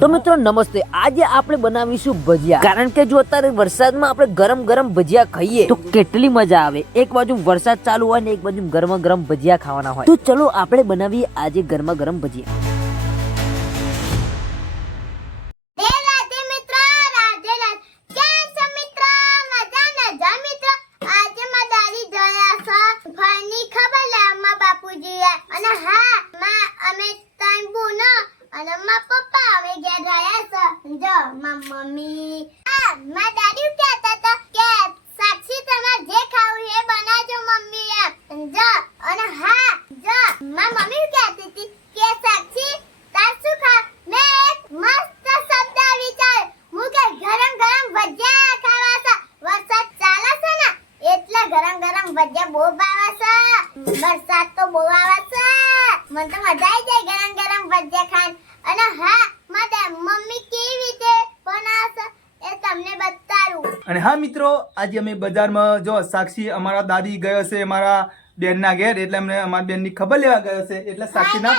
તો મિત્રો નમસ્તે, આજે આપણે બનાવીશું ભજીયા. કારણ કે જો અત્યારે વરસાદમાં આપણે ગરમ ગરમ ભજીયા ખાઈએ, તો કેટલી મજા આવે. એક બાજુ વરસાદ ચાલુ હોય ને એક બાજુ ગરમ ગરમ ભજીયા ખાવાના હોય. તો ચલો આપણે બનાવીએ આજે ગરમા ગરમ ભજીયા. અને હા અમે અને માં પપ્પા અમે ઘેર રહ્યા છે જો માં મમ્મી માં દાદી કહેતા હતા કે સાક્ષી તમારે જે ખાવું એ બનાવજો મમ્મી એમ. જો, અને હા, જો માં મમ્મી કહેતી હતી કે સાક્ષી, તાર શું ખા? મે એક મસ્ત શબ્દ વિચાર હું ગરમ ગરમ ભજીયા ખાવા છે. વરસાદ ચાલે છે ને, એટલે ગરમ ગરમ ભજીયા બહુ ભાવે છે. વરસાદ તો બહુ આવે છે. મને તો મજા આવી જાય ગરમ ગરમ ભજીયા ખાઈ અને હા મારે મમ્મી કેવી રીતે બનાવે એ તમને બતાડું અને હા મિત્રો આજે અમે બજારમાં જો સાક્ષી અમારા દાદી ગયો છે અમારા બેનના ઘેર એટલે અમને અમારા બેનની ખબર લેવા ગયો છે એટલે સાક્ષીના.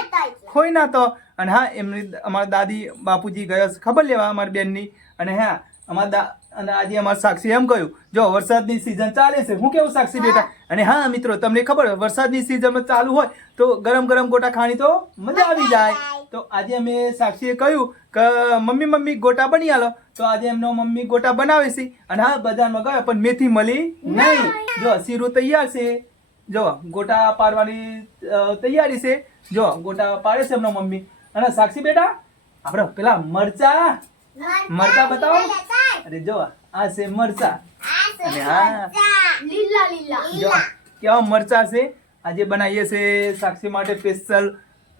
ખોઈ ના તો. અને હા એમની અમારા દાદી બાપુજી ગયો છે ખબર લેવા અમારી બેનની. અને હા અમારા અને આજે અમારા સાક્ષી એમ કહ્યું જો વરસાદની સિઝન ચાલે છે હું કેવું સાક્ષી બેટા? અને હા મિત્રો તમને ખબર વરસાદની સિઝનમાં ચાલુ હોય તો ગરમ ગરમ ગોટા ખાણી તો મજા આવી જાય. તો આજે અમે સાક્ષીએ કહ્યું કે મમ્મી મમ્મી ગોટા બની આલો. તો આજે એમનો મમ્મી ગોટા બનાવે છે. અને હા બજારમાં ગયો પણ મેથી મળી નહીં. જો શીરું તૈયાર છે. જો ગોટા પાડવાની તૈયારી છે. જો ગોટા પાડે છે એમનો મમ્મી. અને સાક્ષી બેટા આપણે પેલા મરચા મરચા બતાવો. અરે જો આ છે મરચા. અને આ લીલા લીલા. જો કેવા મરચા છે? આજે બનાવીએ છે સાક્ષી માટે સ્પેશિયલ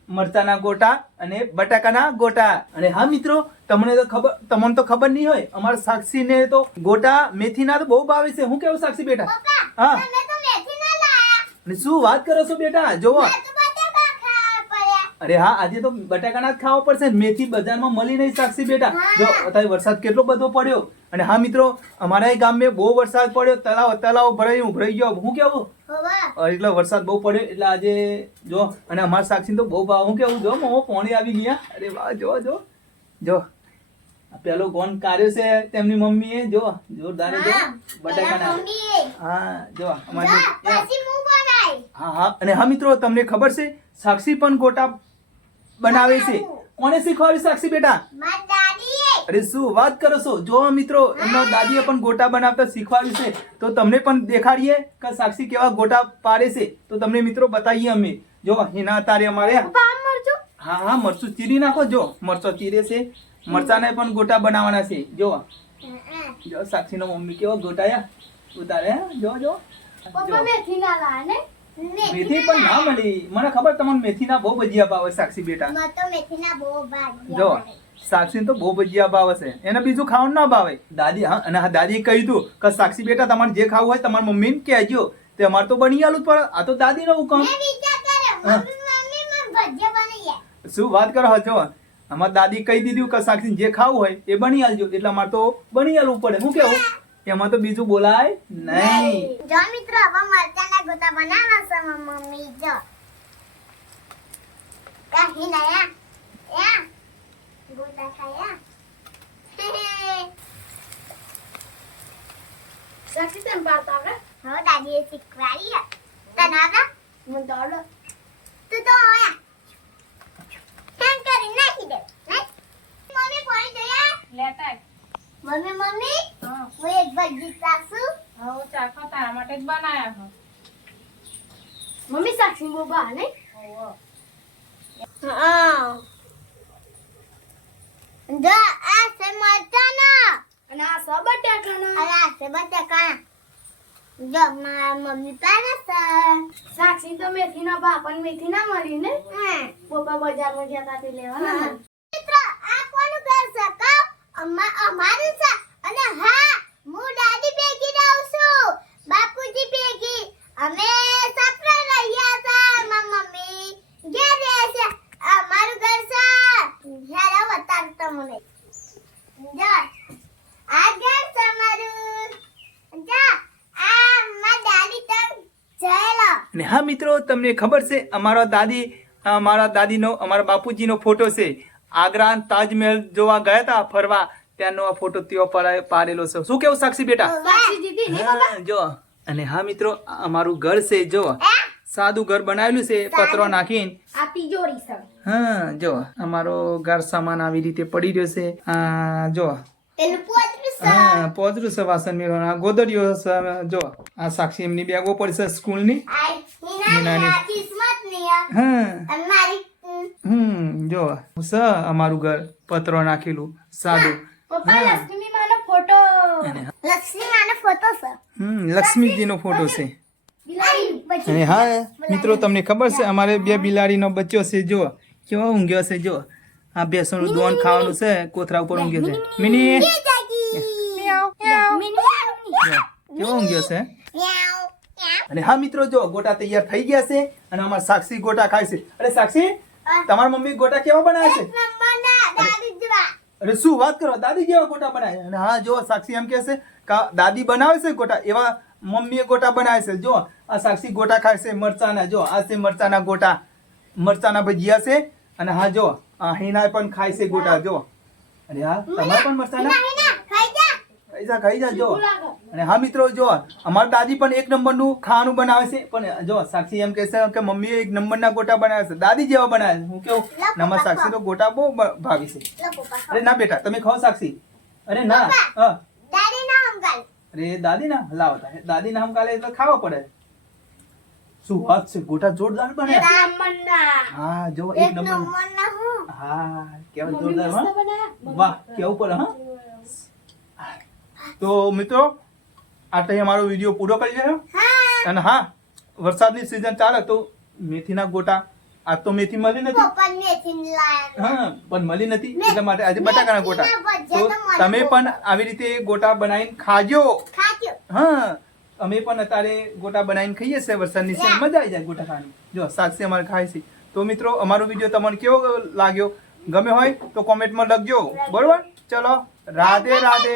મરચાના ગોટા અને બટાકાના ગોટા. અને હા મિત્રો તમને તો ખબર તમને તો ખબર નહીં હોય અમારા સાક્ષીને તો ગોટા મેથીના તો બહુ ભાવે છે. હું કેવું સાક્ષી બેટા? હા. તમે તો મેથી ના લાયા. અને શું વાત કરો છો બેટા? જોવો મેં તો બટાકા ખાવા પડ્યા અરે હા આજે તો બટાકાના જ ખાવા પડશે. મેથી બજારમાં મળી નહીં સાક્ષી બેટા. જો અત્યારે વરસાદ કેટલો બધો પડ્યો. અને હા મિત્રો અમારા ગામમાં બહુ વરસાદ પડ્યો. તલાવ તલાવ ભરાઈ ભરાઈ ગયો. હું કેવું? એટલે વરસાદ બહુ પડ્યો. એટલે આજે જો અને અમારા સાક્ષી તો બહુ ભાવ. હું કેવું? જો મો પોણી આવી ગયા. અરે વાહ જો જો. જો પેલો ગોન કાર્યો છે તેમની મમ્મીએ. જો જોરદાર જો. હા, બટાકાના. હા જો અમારી હું. હા હા. અને હા મિત્રો તમને ખબર છે સાક્ષી પણ ગોટા બનાવે છે. કોને શીખવાડ્યું સાક્ષી બેટા? અરે શું વાત કરો છો? જો મિત્રો એમના દાદીએ પણ ગોટા બનાવતા શીખવાડ્યું છે તો તમને પણ દેખાડીએ કે સાક્ષી કેવા ગોટા પાડે છે. તો તમને મિત્રો બતાવીએ અમે. જો હિના તારે અમારે હા હા મરચું ચીરી નાખો. જો મરચો ચીરે છે. મરચાને પણ ગોટા બનાવવાના છે. જો. જો સાક્ષીનો મમ્મી કેવો ગોટાયા. ઉતારે? જો જો. પપ્પા મેથી લાયા ને? મેથી પણ ના મળી. મને ખબર તમને મેથીના બહુ ભજીયા ભાવે સાક્ષી બેટા. જો સાક્ષી તો બહુ ભજીયા ભાવે છે એને બીજું ખાવાનું ના ભાવે. દાદી હા અને હા દાદીએ કહ્યું કે સાક્ષી બેટા તમારે જે ખાવું હોય તમારી મમ્મીને કહેજો. તે અમારે તો બની આલું પણ પડે. આ તો દાદીનો હુકમ. મેં વિચાર હા. મમ્મી મમ્મી મને ભજીયા બનાવી આપ. શું વાત કરો છો? અમારી દાદી કહી દીધું કે સાક્ષી જે ખાવું હોય એ બની આલજો. એટલે અમારે તો બની આલવું પડે. શું કેવું? એમાં તો બીજું બોલાય નહીં જો મિત્રો હવે મરચાના ગોટા બનાવવા છે મારી મમ્મી જો કાહી નયા યા ગોટા ખાયા સાક્ષી તેમ પાડતા આવડે? હવે દાદીએ શીખવાડી તને આવડે? મને તો આવડે. તું તો આયા કેમ કરી નાખી દે નાખ. મમ્મી પાણી જોયા લેતા આય. મમ્મી મમ્મી હા. હું એક ભજી સાસુ હવે ચાખો તારા માટે જ બનાયા હો. મમ્મી સાક્ષી બોબા ને. હા. જો આ છે મરચાના. અને આ સ બટાકાના. અરે આ છે બટાકા જો મારા મમ્મી પાસે છે. સાક્ષી તો મેથીના ભાવ પણ મેથી ના મળી ને. પપ્પા બજારમાં ગયા તે લેવાના મિત્રો આ કોનું ઘર છે? કહો અમા અમારું છે. અને હા હું દાદી ભેગી રહું છું બાપુજી ભેગી અમે સપરા રહ્યા હતા મારા મમ્મી ઘેર રહે છે આ અમારું ઘર છે હેરા બતાડ તમને જો આ ઘર છે અમારું જો આ મારા દાદી તો અને હા મિત્રો તમને ખબર છે અમારા દાદી અમારા દાદીનો અમારા બાપુજીનો ફોટો છે. આગ્રા તાજમહેલ જોવા ગયા હતા ફરવા. ત્યાંનો આ ફોટો પડાય- પાડેલો છે. શું કેવું સાક્ષી બેટા? ને જો. અને હા મિત્રો અમારું ઘર છે જો. સાદું ઘર બનાવેલું છે પતરો નાખીને. હા જો. અમારો ઘર સામાન આવી રીતે પડી રહ્યો છે. આ જો. હા પોદરું છે વાસણ મેળવવાનું આ ગોદડીઓ છે જો આ સાક્ષી એમની બેગો પડી છે સ્કૂલની. આય મીનાની. મીનાની. આ કિસ્મતની હા. હમ, જો સ અમારું ઘર પતરો નાખેલું સાદું. લક્ષ્મીજીનો ફોટો છે. અને હા મિત્રો તમને ખબર છે અમારે બે બિલાડીનો બચ્ચો છે જો. કેવો ઊંઘ્યો છે જો. આ બેસણનું દોન ખાવાનું છે કોથરા ઉપર ઊંઘ્યો છે. મિની. કેવો ઊંઘ્યો છે? મ્યાઉ, મ્યાઉ. અને હા મિત્રો જો ગોટા તૈયાર થઈ ગયા છે અને અમાર સાક્ષી ગોટા ખાય છે. અરે સાક્ષી તમારા મમ્મી ગોટા કેવા બનાવે છે? દાદી અરે શું વાત કરો? દાદી જેવા ગોટા બનાવે અને હા જો સાક્ષી એમ કહે છે કે દાદી બનાવે છે ગોટા? એવા મમ્મીએ ગોટા બનાવે છે. જો આ સાક્ષી ગોટા ખાય છે મરચાના. જો આ છે મરચાના ગોટા. મરચાના ભજીયા છે. અને હા જો આ હિના પણ ખાય છે ગોટા. જો. અને હા તમારે પણ મરચાના? જા. ખાઈ જા જો અને હા મિત્રો જો અમારી દાદી પણ એક નંબરનું ખાવાનું બનાવે છે. પણ જો સાક્ષી એમ કહેશે કે મમ્મીએ એક નંબરના ગોટા બનાવે છે. દાદી જેવા બનાવે છે. હું કેવું? ને સાક્ષી તો ગોટા બહુ ભાવી છે. અરે ના બેટા તમે ખાઓ સાક્ષી. અરે ના હા. અરે દાદી ના લાવતા દાદી ના હમકાલે એટલે ખાવા પડે. શું વાત છે? ગોટા જોરદાર બને? હા જો એક નંબર હા. કેવા જોરદાર હા. વાહ કેવું પડે હા. તો મિત્રો આટલે અમારો વીડિયો પૂરો કરી હા, અને હા વરસાદની સિઝન ચાલે તો મેથીના ગોટા. આજ તો મેથી મળી નથી. હા પણ મળી નથી. એટલા માટે આજે બટાકાના ગોટા. તો તમે પણ આવી રીતે ગોટા બનાવીને ખાજો. હા અમે પણ અત્યારે ગોટા બનાવીને ખાઈએ છીએ. વરસાદની સિઝન મજા આવી જાય ગોટા ખાવાની. જો સાચી અમારે ખાય છે. તો મિત્રો અમારો વીડિયો તમને કેવો લાગ્યો? ગમે હોય તો કોમેન્ટમાં લખજો. બરોબર? ચલો રાધે રાધે.